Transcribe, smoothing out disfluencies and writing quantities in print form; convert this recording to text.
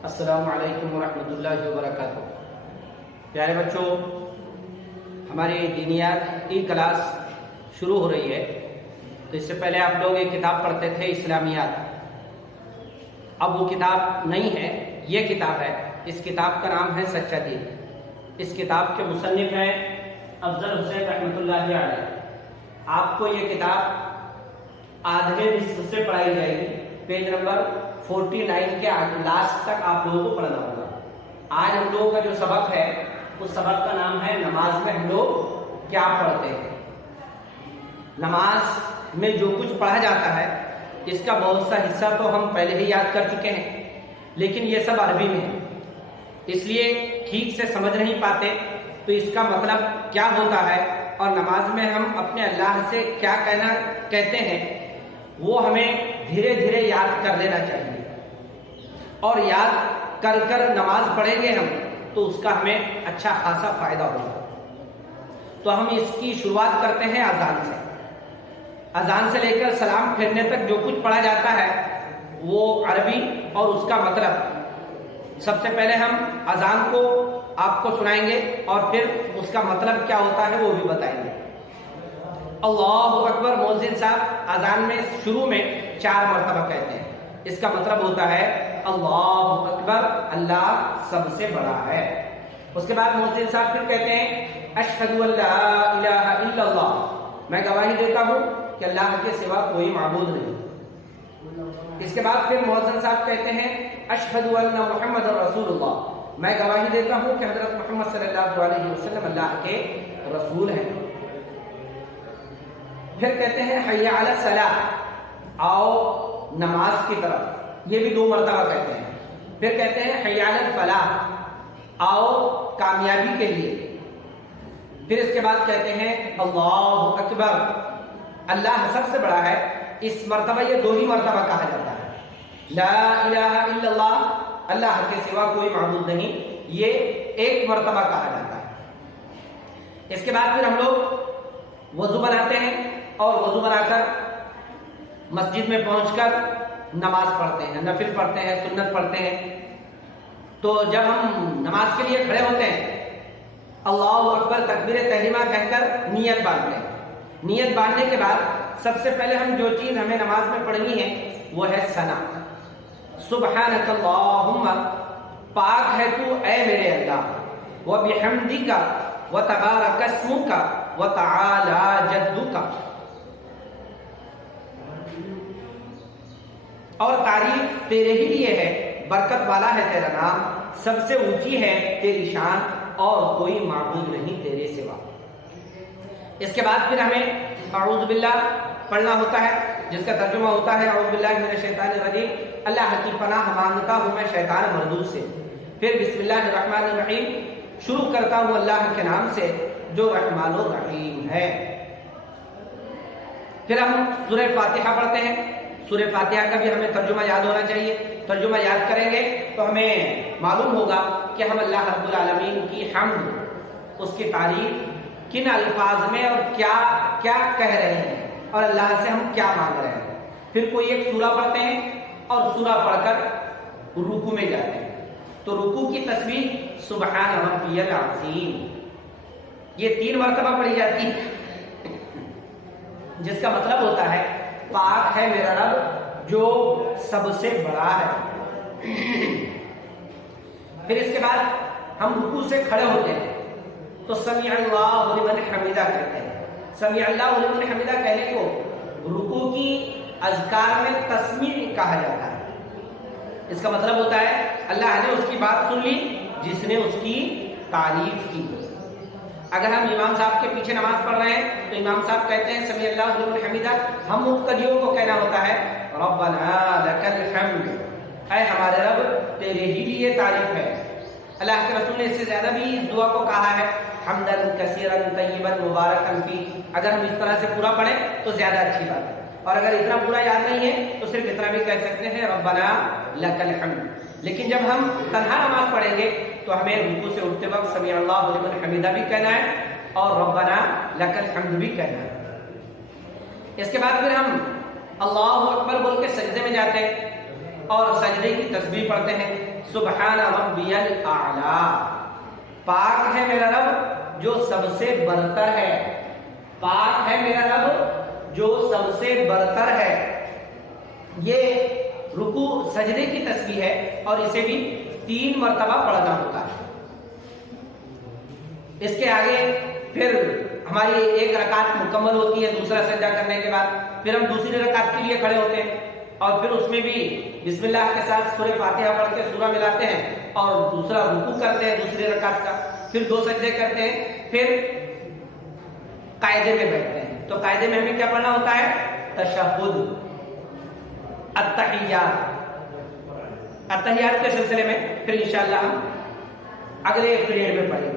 السلام علیکم ورحمۃ اللہ وبرکاتہ۔ پیارے بچوں، ہماری دینیات کی کلاس شروع ہو رہی ہے۔ تو اس سے پہلے آپ لوگ ایک کتاب پڑھتے تھے، اسلامیات۔ اب وہ کتاب نہیں ہے، یہ کتاب ہے۔ اس کتاب کا نام ہے سچا دین۔ اس کتاب کے مصنف ہیں افضل حسین رحمۃ اللہ علیہ۔ آپ کو یہ کتاب آدھے نصف سے پڑھائی جائے گی، پیج نمبر 49 کے لاسٹ تک آپ لوگوں کو پڑھنا ہوگا۔ آج ہم لوگوں کا جو سبق ہے، اس سبق کا نام ہے نماز میں ہم لوگ کیا پڑھتے ہیں۔ نماز میں جو کچھ پڑھا جاتا ہے، اس کا بہت سا حصہ تو ہم پہلے ہی یاد کر چکے ہیں، لیکن یہ سب عربی میں ہے، اس لیے ٹھیک سے سمجھ نہیں پاتے تو اس کا مطلب کیا ہوتا ہے اور نماز میں ہم اپنے اللہ سے کیا کہتے ہیں، وہ ہمیں دھیرے دھیرے یاد کر لینا چاہیے۔ اور یاد کر کر نماز پڑھیں گے ہم تو اس کا ہمیں اچھا خاصا فائدہ ہوگا۔ تو ہم اس کی شروعات کرتے ہیں اذان سے۔ اذان سے لے کر سلام پھیرنے تک جو کچھ پڑھا جاتا ہے وہ عربی اور اس کا مطلب۔ سب سے پہلے ہم اذان کو آپ کو سنائیں گے اور پھر اس کا مطلب کیا ہوتا ہے وہ بھی بتائیں گے۔ اللہ اکبر مؤذن صاحب اذان میں شروع میں 4 مرتبہ کہتے ہیں۔ اس کا مطلب ہوتا ہے اللہ اکبر، اللہ سب سے بڑا ہے۔ اس کے بعد مؤذن صاحب پھر کہتے ہیں اشہد ان لا الہ الا اللہ، میں گواہی دیتا ہوں کہ اللہ کے سوا کوئی معبود نہیں۔ اس کے بعد پھر مؤذن صاحب کہتے ہیں اشہد ان محمد رسول اللہ، میں گواہی دیتا ہوں کہ حضرت محمد صلی اللہ علیہ وسلم اللہ کے رسول ہیں۔ پھر کہتے ہیں حی علی الصلاۃ، آؤ نماز کی طرف، یہ بھی 2 مرتبہ کہتے ہیں۔ پھر کہتے ہیں حی علی الفلاح، آؤ کامیابی کے لیے۔ پھر اس کے بعد کہتے ہیں اللہ اکبر، اللہ سب سے بڑا ہے۔ اس مرتبہ یہ 2 ہی مرتبہ کہا جاتا ہے۔ لا الہ الا اللہ، اللہ کے سوا کوئی معبود نہیں، یہ 1 مرتبہ کہا جاتا ہے۔ اس کے بعد پھر ہم لوگ وضو بناتے ہیں اور وضو بنا کر مسجد میں پہنچ کر نماز پڑھتے ہیں، نفل پڑھتے ہیں، سنت پڑھتے ہیں۔ تو جب ہم نماز کے لیے کھڑے ہوتے ہیں، اللہ اکبر تکبیر تحریمہ کہہ کر نیت باندھتے ہیں۔ نیت باندھنے کے بعد سب سے پہلے ہم جو چیز ہمیں نماز میں پڑھنی ہے وہ ہے ثنا۔ سبحانک اللہم، پاک ہے تو اے میرے اللہ، وبحمدک وتبارک اسمک وتعالی جدک، اور تعریف تیرے ہی لیے ہے، برکت والا ہے تیرا نام، سب سے اونچی ہے تیری شان، اور کوئی معبود نہیں تیرے سوا۔ اس کے بعد پھر ہمیں اعوذ باللہ پڑھنا ہوتا ہے، جس کا ترجمہ ہوتا ہے اعوذ باللہ من الشیطان الرجیم، اللہ کی پناہ مانگتا ہوں میں شیطان مردود سے۔ پھر بسم اللہ الرحمن الرحیم، شروع کرتا ہوں اللہ کے نام سے جو رحمان و رحیم ہے۔ پھر ہم سورہ فاتحہ پڑھتے ہیں۔ سورہ فاتحہ کا بھی ہمیں ترجمہ یاد ہونا چاہیے۔ ترجمہ یاد کریں گے تو ہمیں معلوم ہوگا کہ ہم اللہ رب العالمین کی حمد، اس کی تعریف کن الفاظ میں اور کیا کیا کہہ رہے ہیں اور اللہ سے ہم کیا مانگ رہے ہیں۔ پھر کوئی ایک سورہ پڑھتے ہیں اور سورہ پڑھ کر رکوع میں جاتے ہیں۔ تو رکوع کی تسبیح سبحان ربی العظیم، یہ 3 مرتبہ پڑھی جاتی ہے، جس کا مطلب ہوتا ہے پاک ہے میرا رب جو سب سے بڑا ہے۔ پھر اس کے بعد ہم رکوع سے کھڑے ہوتے ہیں تو سمیع اللہ لمن حمیدہ کہتے ہیں۔ سمیع اللہ لمن حمیدہ کہنے کو رکوع کی اذکار میں تسمیع کہا جاتا ہے۔ اس کا مطلب ہوتا ہے اللہ نے اس کی بات سن لی جس نے اس کی تعریف کی۔ اگر ہم امام صاحب کے پیچھے نماز پڑھ رہے ہیں تو امام صاحب کہتے ہیں سمیع اللہ لمن حمیدہ، ہم مقتدیوں کو کہنا ہوتا ہے ربنا لک الحمد، اے ہمارے رب تیرے ہی لیے تعریف ہے۔ اللہ کے رسول نے اس سے زیادہ بھی اس دعا کو کہا ہے حمدن کثیرن طیبا مبارکن فی، اگر ہم اس طرح سے پورا پڑھیں تو زیادہ اچھی بات ہے، اور اگر اتنا پورا یاد نہیں ہے تو صرف اتنا بھی کہہ سکتے ہیں ربنا لک الحمد۔ لیکن جب ہم تنہا نماز پڑھیں گے تو ہمیں رکوع سے اٹھتے وقت سمیع اللہ لمن حمیدہ بھی کہنا ہے اور ربنا لک الحمد بھی کہنا ہے۔ اس کے بعد پھر ہم اللہ اکبر بول کے سجدے میں جاتے ہیں اور سجدے کی تسبیح پڑھتے ہیں۔ سبحان ربی الاعلی، پاک ہے میرا رب جو سب سے برتر ہے، پاک ہے میرا رب جو سب سے برتر ہے۔ یہ رکوع سجدے کی تسبیح ہے اور اسے بھی 3 مرتبہ پڑھنا ہوتا ہے۔ اس کے آگے پھر ہماری ایک رکعت مکمل ہوتی ہے دوسرا سجدہ کرنے کے بعد، پھر ہم دوسری رکعت کے لیے کھڑے ہوتے ہیں اور پھر اس میں بھی بسم اللہ کے ساتھ سورہ فاتحہ پڑھ کے سورہ ملاتے ہیں اور دوسرا رکوع کرتے ہیں دوسری رکعت کا، پھر 2 سجدے کرتے ہیں، پھر قاعدے میں بیٹھتے ہیں۔ تو قاعدے میں ہمیں کیا پڑھنا ہوتا ہے؟ تشہد، التحیات کے سلسلے میں پھر انشاءاللہ ہم اگلے پیریڈ میں پڑھیں گے۔